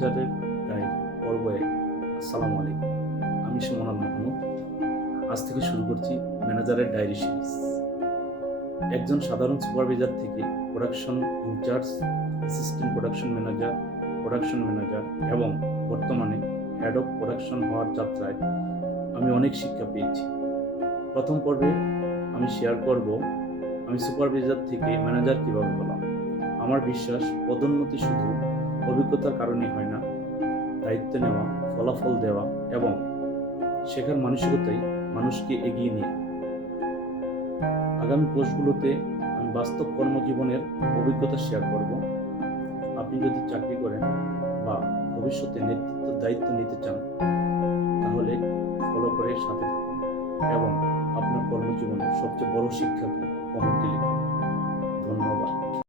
ম্যানেজারের ডায়েরি পর্ব ১। আসসালামু আলাইকুম। আমি সুমন আল মাহমুদ। আজ থেকে শুরু করছি ম্যানেজারের ডায়েরি সিরিজ। একজন সাধারণ সুপারভাইজার থেকে production incharge, assistant production manager এবং বর্তমানে হেড অফ প্রোডাকশন হওয়ার যাত্রায় আমি অনেক শিক্ষা পেয়েছি। প্রথম পর্বে আমি শেয়ার করব আমি সুপারভাইজার থেকে ম্যানেজার কীভাবে হলাম। আমার বিশ্বাস পদোন্নতি শুধু অভিজ্ঞতার কারণেই হয় না, দায়িত্ব নেওয়া, ফলাফল দেওয়া এবং শেখার মানসিকতাই মানুষকে এগিয়ে নিয়ে। আগামী পোস্টগুলোতে আমি বাস্তব কর্মজীবনের অভিজ্ঞতা শেয়ার করব। আপনি যদি চাকরি করেন বা ভবিষ্যতে নেতৃত্বের দায়িত্ব নিতে চান, তাহলে ফলো করে সাথে থাকুন এবং আপনার কর্মজীবনের সবচেয়ে বড় শিক্ষা কি কমেন্টে লিখুন।